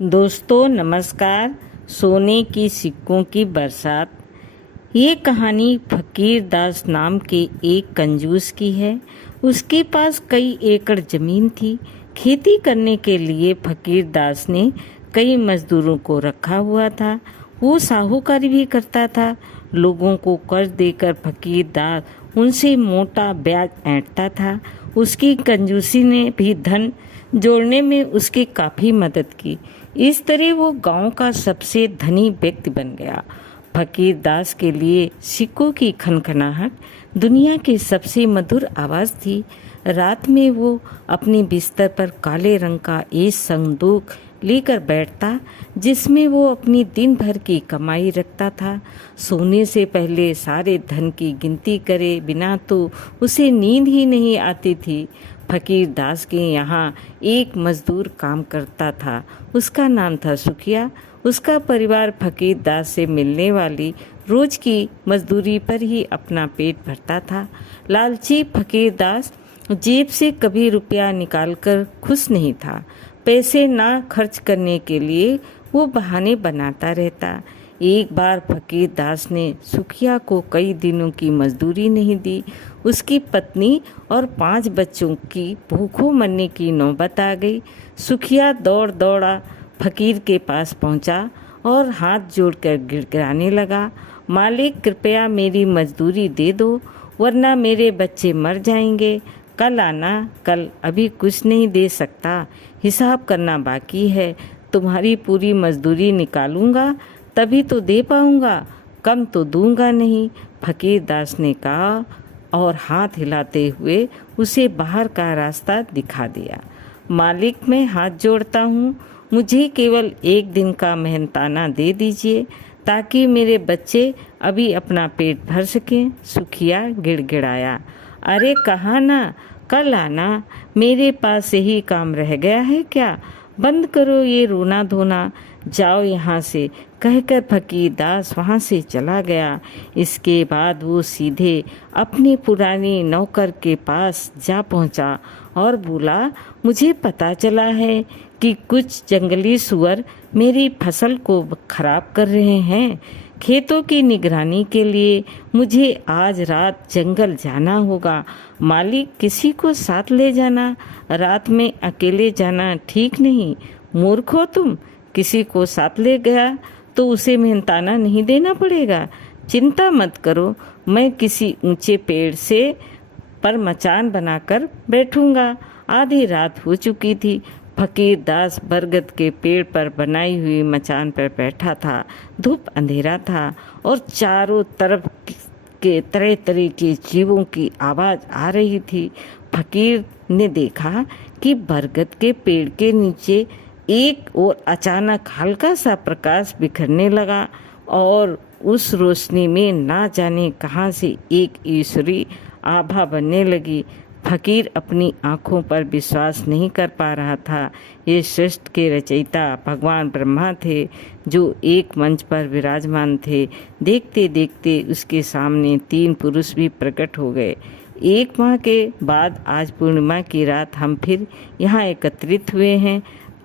दोस्तों नमस्कार। सोने की सिक्कों की बरसात। ये कहानी फकीर दास नाम के एक कंजूस की है। उसके पास कई एकड़ जमीन थी। खेती करने के लिए फकीर दास ने कई मजदूरों को रखा हुआ था। वो साहूकारी भी करता था। लोगों को कर्ज देकर फकीर दास उनसे मोटा ब्याज ऐंठता था। उसकी कंजूसी ने भी धन जोड़ने में उसकी काफ़ी मदद की। इस तरह वो गांव का सबसे धनी व्यक्ति बन गया। फकीर दास के लिए सिक्कों की खनखनाहट दुनिया की सबसे मधुर आवाज़ थी। रात में वो अपनी बिस्तर पर काले रंग का एक संदूक लेकर बैठता, जिसमें वो अपनी दिन भर की कमाई रखता था। सोने से पहले सारे धन की गिनती करे बिना तो उसे नींद ही नहीं आती थी। फकीर दास के यहाँ एक मजदूर काम करता था। उसका नाम था सुखिया। उसका परिवार फकीर दास से मिलने वाली रोज की मजदूरी पर ही अपना पेट भरता था। लालची फकीर दास जेब से कभी रुपया निकालकर खुश नहीं था। पैसे ना खर्च करने के लिए वो बहाने बनाता रहता। एक बार फकीर दास ने सुखिया को कई दिनों की मजदूरी नहीं दी। उसकी पत्नी और 5 बच्चों की भूखों मरने की नौबत आ गई। सुखिया दौड़ दौड़ा फकीर के पास पहुंचा और हाथ जोड़कर गिड़गिड़ाने लगा, मालिक कृपया मेरी मजदूरी दे दो, वरना मेरे बच्चे मर जाएंगे। कल आना, कल अभी कुछ नहीं दे सकता, हिसाब करना बाकी है। तुम्हारी पूरी मजदूरी निकालूंगा तभी तो दे पाऊंगा, कम तो दूंगा नहीं, फकीर दास ने कहा और हाथ हिलाते हुए उसे बाहर का रास्ता दिखा दिया। मालिक मैं हाथ जोड़ता हूँ, मुझे केवल 1 दिन का मेहनताना दे दीजिए ताकि मेरे बच्चे अभी अपना पेट भर सकें। सुखिया गिड़गिड़ाया, अरे कहा ना, कल आना, मेरे पास यही काम रह गया है क्या? बंद करो ये रोना धोना, जाओ यहाँ से, कहकर फकीर दास वहाँ से चला गया। इसके बाद वो सीधे अपनी पुरानी नौकर के पास जा पहुँचा और बोला, मुझे पता चला है कि कुछ जंगली सुअर मेरी फसल को खराब कर रहे हैं। खेतों की निगरानी के लिए मुझे आज रात जंगल जाना होगा। मालिक किसी को साथ ले जाना, रात में अकेले जाना ठीक नहीं। मूर्ख हो तुम, किसी को साथ ले गया तो उसे मेहनताना नहीं देना पड़ेगा। चिंता मत करो, मैं किसी ऊंचे पेड़ से पर मचान बनाकर बैठूंगा। आधी रात हो चुकी थी। फकीर दास बरगद के पेड़ पर बनाई हुई मचान पर बैठा था। धूप अंधेरा था और चारों तरफ के तरह तरह के जीवों की आवाज़ आ रही थी। फकीर ने देखा कि बरगद के पेड़ के नीचे एक और अचानक हल्का सा प्रकाश बिखरने लगा और उस रोशनी में ना जाने कहां से एक ईश्वरी आभा बनने लगी। फकीर अपनी आँखों पर विश्वास नहीं कर पा रहा था। ये सृष्टि के रचयिता भगवान ब्रह्मा थे, जो एक मंच पर विराजमान थे। देखते देखते उसके सामने 3 पुरुष भी प्रकट हो गए। 1 माह के बाद आज पूर्णिमा की रात हम फिर यहाँ एकत्रित हुए हैं।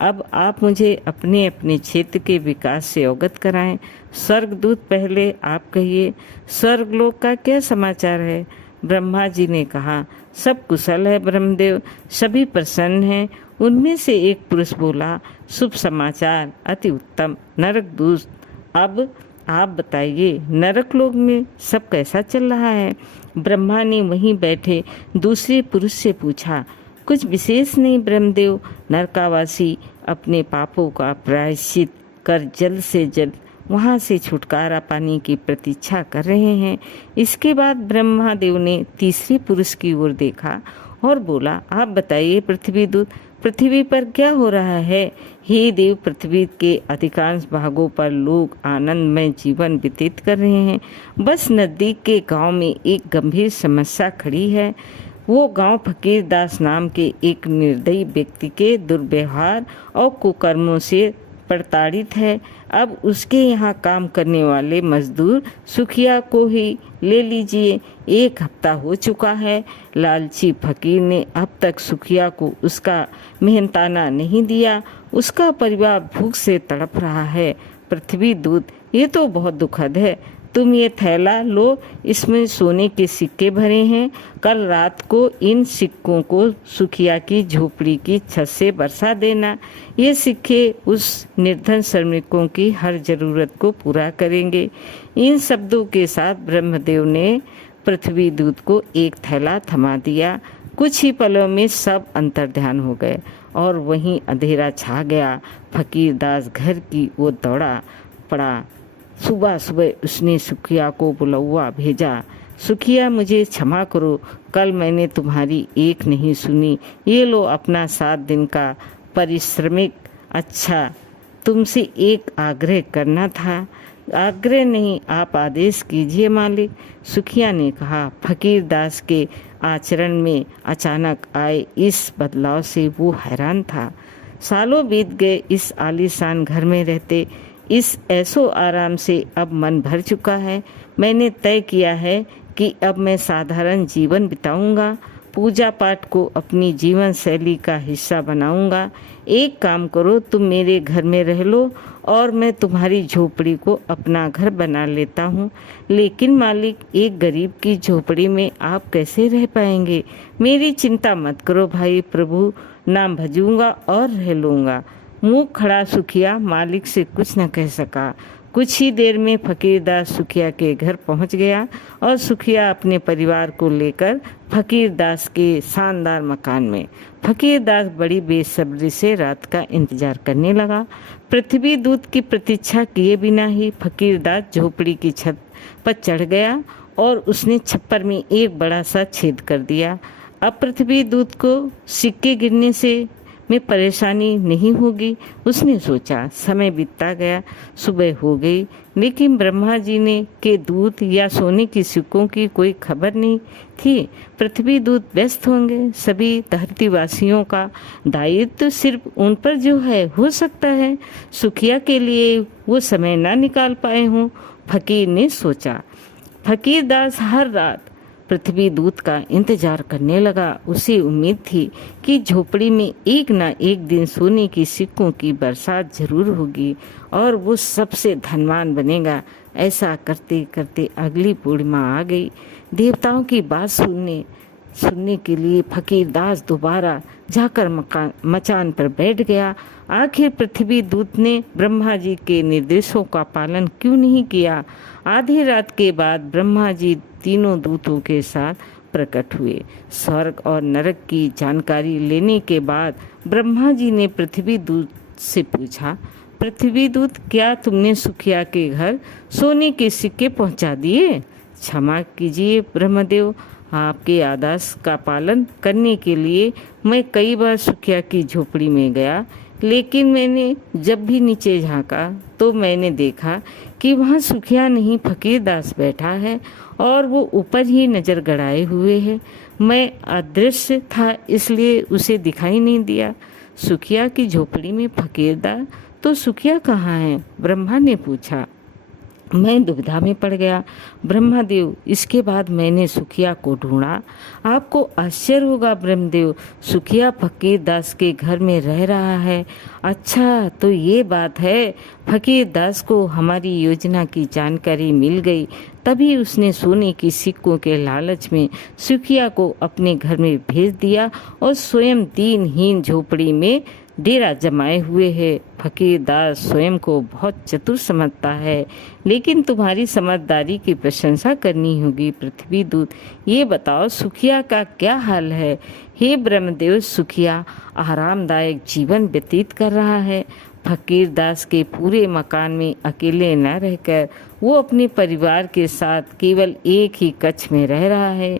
अब आप मुझे अपने अपने क्षेत्र के विकास से अवगत कराएं। स्वर्गदूत पहले आप कहिए, स्वर्गलोक का क्या समाचार है? ब्रह्मा जी ने कहा, सब कुशल है ब्रह्मदेव, सभी प्रसन्न हैं। उनमें से एक पुरुष बोला, शुभ समाचार, अति उत्तम। नरक दूत, अब आप बताइए नरक लोक में सब कैसा चल रहा है? ब्रह्मा ने वहीं बैठे दूसरे पुरुष से पूछा, कुछ विशेष नहीं ब्रह्मदेव, नरकावासी अपने पापों का प्रायश्चित कर जल्द से जल्द वहाँ से छुटकारा पाने की प्रतीक्षा कर रहे हैं। इसके बाद ब्रह्मादेव ने तीसरे पुरुष की ओर देखा और बोला, आप बताइए पृथ्वी दूत, पृथ्वी पर क्या हो रहा है? हे देव, पृथ्वी के अधिकांश भागों पर लोग आनंदमय जीवन व्यतीत कर रहे हैं। बस नज़दीक के गांव में एक गंभीर समस्या खड़ी है। वो गांव फकीर दास नाम के एक निर्दयी व्यक्ति के दुर्व्यवहार और कुकर्मों से प्रताड़ित है। अब उसके यहाँ काम करने वाले मजदूर सुखिया को ही ले लीजिए। 1 हफ्ता हो चुका है। लालची फकीर ने अब तक सुखिया को उसका मेहनताना नहीं दिया। उसका परिवार भूख से तड़प रहा है। पृथ्वी दूत, ये तो बहुत दुखद है। तुम ये थैला लो, इसमें सोने के सिक्के भरे हैं। कल रात को इन सिक्कों को सुखिया की झोपड़ी की छत से बरसा देना। ये सिक्के उस निर्धन श्रमिकों की हर जरूरत को पूरा करेंगे। इन शब्दों के साथ ब्रह्मदेव ने पृथ्वी दूत को एक थैला थमा दिया। कुछ ही पलों में सब अंतर्ध्यान हो गए और वहीं अंधेरा छा गया। फकीर दास घर की ओर दौड़ा पड़ा। सुबह सुबह उसने सुखिया को बुलौआ भेजा। सुखिया, मुझे क्षमा करो, कल मैंने तुम्हारी एक नहीं सुनी। ये लो अपना 7 दिन का पारिश्रमिक। अच्छा, तुमसे एक आग्रह करना था। आग्रह नहीं, आप आदेश कीजिए मालिक, सुखिया ने कहा। फकीर दास के आचरण में अचानक आए इस बदलाव से वो हैरान था। सालों बीत गए इस आलीशान घर में रहते। इस ऐसो आराम से अब मन भर चुका है। मैंने तय किया है कि अब मैं साधारण जीवन बिताऊंगा। पूजा पाठ को अपनी जीवन शैली का हिस्सा बनाऊंगा। एक काम करो, तुम मेरे घर में रह लो और मैं तुम्हारी झोपड़ी को अपना घर बना लेता हूँ। लेकिन मालिक, एक गरीब की झोपड़ी में आप कैसे रह पाएंगे? मेरी चिंता मत करो भाई, प्रभु नाम भजूंगा और रह लूँगा। मुँह खड़ा सुखिया मालिक से कुछ न कह सका। कुछ ही देर में फकीरदास सुखिया के घर पहुंच गया और सुखिया अपने परिवार को लेकर फकीरदास के शानदार मकान में। फकीरदास बड़ी बेसब्री से रात का इंतजार करने लगा। पृथ्वी दूत की प्रतीक्षा किए बिना ही फकीरदास झोपड़ी की छत पर चढ़ गया और उसने छप्पर में एक बड़ा सा छेद कर दिया। अब पृथ्वी दूत को सिक्के गिरने से में परेशानी नहीं होगी, उसने सोचा। समय बीतता गया, सुबह हो गई, लेकिन ब्रह्मा जी ने के दूत या सोने की सिक्कों की कोई खबर नहीं थी। पृथ्वी दूत व्यस्त होंगे। सभी धरतीवासियों का दायित्व सिर्फ उन पर जो है, हो सकता है सुखिया के लिए वो समय ना निकाल पाए हों, फकीर ने सोचा। फकीरदास हर रात पृथ्वी दूत का इंतजार करने लगा। उसे उम्मीद थी कि झोपड़ी में एक ना एक दिन सोने की सिक्कों की बरसात जरूर होगी और वो सबसे धनवान बनेगा। ऐसा करते करते अगली पूर्णिमा आ गई। देवताओं की बात सुनने के लिए फकीरदास दोबारा जाकर मचान पर बैठ गया। आखिर पृथ्वी दूत ने ब्रह्मा जी के निर्देशों का पालन क्यों नहीं किया? आधी रात के बाद ब्रह्मा जी तीनों दूतों के साथ प्रकट हुए। स्वर्ग और नरक की जानकारी लेने के बाद ब्रह्मा जी ने पृथ्वी दूत से पूछा, पृथ्वी दूत, क्या तुमने सुखिया के घर सोने के सिक्के पहुंचा दिए? क्षमा कीजिए ब्रह्मदेव, आपके आदेश का पालन करने के लिए मैं कई बार सुखिया की झोपड़ी में गया, लेकिन मैंने जब भी नीचे झांका तो मैंने देखा कि वहाँ सुखिया नहीं फकीरदास बैठा है और वो ऊपर ही नजर गड़ाए हुए है। मैं अदृश्य था इसलिए उसे दिखाई नहीं दिया। सुखिया की झोपड़ी में फकीरदास, तो सुखिया कहाँ है? ब्रह्मा ने पूछा। मैं दुविधा में पड़ गया ब्रह्मदेव। इसके बाद मैंने सुखिया को ढूंढा। आपको आश्चर्य होगा ब्रह्मदेव, सुखिया फकीरदास के घर में रह रहा है। अच्छा, तो ये बात है। फकीरदास को हमारी योजना की जानकारी मिल गई, तभी उसने सोने की सिक्कों के लालच में सुखिया को अपने घर में भेज दिया और स्वयं दीनहीन झोपड़ी में डेरा जमाए हुए है। फकीरदास स्वयं को बहुत चतुर समझता है, लेकिन तुम्हारी समझदारी की प्रशंसा करनी होगी। पृथ्वी दूत, ये बताओ सुखिया का क्या हाल है? हे ब्रह्मदेव, सुखिया आरामदायक जीवन व्यतीत कर रहा है। फकीरदास के पूरे मकान में अकेले न रहकर वो अपने परिवार के साथ केवल एक ही कक्ष में रह रहा है।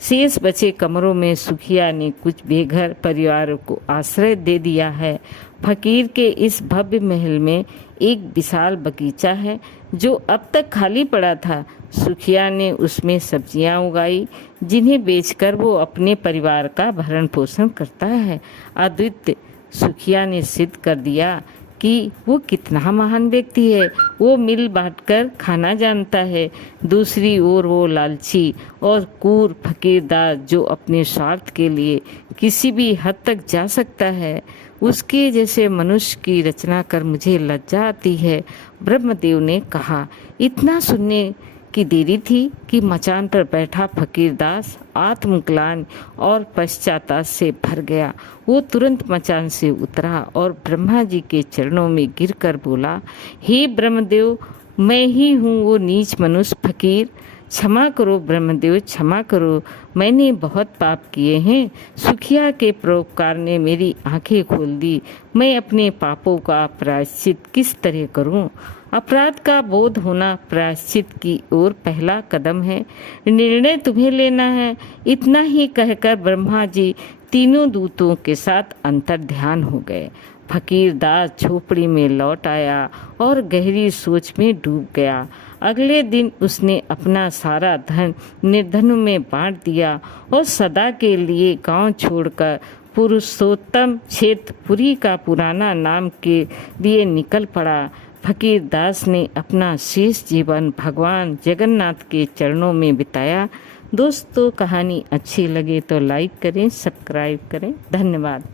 शेष बचे कमरों में सुखिया ने कुछ बेघर परिवारों को आश्रय दे दिया है। फकीर के इस भव्य महल में एक विशाल बगीचा है जो अब तक खाली पड़ा था। सुखिया ने उसमें सब्जियां उगाई जिन्हें बेचकर वो अपने परिवार का भरण पोषण करता है। अद्वितीय, सुखिया ने सिद्ध कर दिया कि वो कितना महान व्यक्ति है, वो मिल बांटकर खाना जानता है। दूसरी ओर वो लालची और क्रूर फकीरदास जो अपने स्वार्थ के लिए किसी भी हद तक जा सकता है, उसके जैसे मनुष्य की रचना कर मुझे लज्जा आती है। ब्रह्मदेव ने कहा। इतना सुनने की देरी थी कि मचान पर बैठा फकीरदास आत्मग्लानि और पश्चाताप से भर गया। वो तुरंत मचान से उतरा और ब्रह्मा जी के चरणों में गिरकर बोला, हे ब्रह्मदेव, मैं ही हूँ वो नीच मनुष्य फकीर। क्षमा करो ब्रह्मदेव, क्षमा करो, मैंने बहुत पाप किए हैं। सुखिया के परोपकार ने मेरी आंखें खोल दी। मैं अपने पापों का प्रायश्चित किस तरह करूं? अपराध का बोध होना प्रायश्चित की ओर पहला कदम है। निर्णय तुम्हें लेना है। इतना ही कहकर ब्रह्मा जी तीनों दूतों के साथ अंतर ध्यान हो गए। फकीरदास झोपड़ी में लौट आया और गहरी सोच में डूब गया। अगले दिन उसने अपना सारा धन निर्धनों में बांट दिया और सदा के लिए गांव छोड़कर पुरुषोत्तम क्षेत्र पुरी का पुराना नाम के लिए निकल पड़ा। फकीरदास ने अपना शेष जीवन भगवान जगन्नाथ के चरणों में बिताया। दोस्तों, कहानी अच्छी लगे तो लाइक करें, सब्सक्राइब करें। धन्यवाद।